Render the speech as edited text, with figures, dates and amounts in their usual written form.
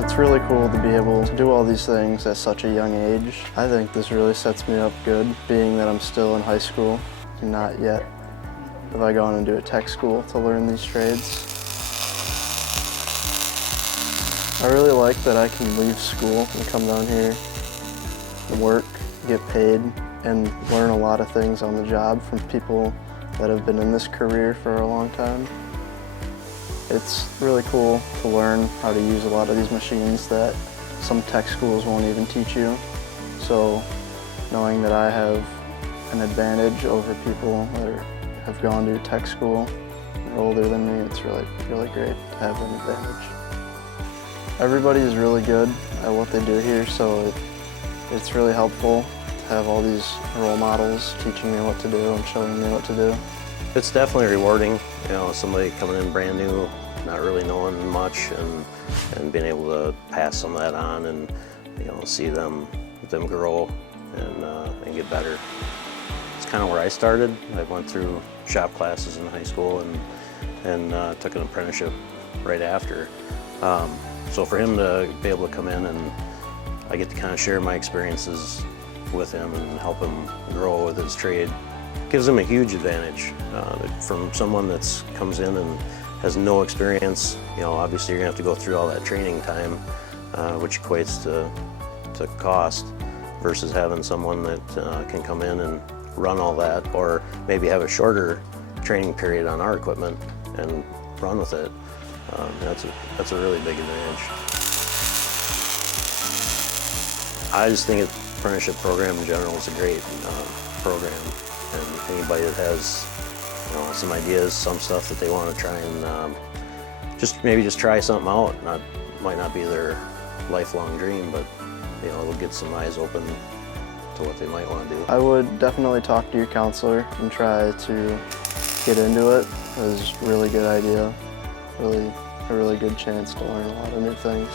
It's really cool to be able to do all these things at such a young age. I think this really sets me up good, being that I'm still in high school. Not yet have I gone into a tech school to learn these trades. I really like that I can leave school and come down here and work, get paid, and learn a lot of things on the job from people that have been in this career for a long time. It's really cool to learn how to use a lot of these machines that some tech schools won't even teach you. So knowing that I have an advantage over people that have gone to tech school and are older than me, it's really great to have an advantage. Everybody is really good at what they do here, so it's really helpful to have all these role models teaching me what to do and showing me what to do. It's definitely rewarding, you know, somebody coming in brand new, not really knowing much, and being able to pass some of that on and, you know, see them grow and get better. It's kind of where I started. I went through shop classes in high school and took an apprenticeship right after. So for him to be able to come in and I get to kind of share my experiences with him and help him grow with his trade, gives him a huge advantage. From someone that comes in and has no experience, you know, obviously you're gonna have to go through all that training time, which equates to cost, versus having someone that can come in and run all that, or maybe have a shorter training period on our equipment and run with it. That's a really big advantage. I just think the apprenticeship program in general is a great program, and anybody that has, you know, some ideas, some stuff that they want to try and maybe just try something out. Might not be their lifelong dream, but you know, it'll get some eyes open to what they might want to do. I would definitely talk to your counselor and try to get into it. It was a really good idea. A really good chance to learn a lot of new things.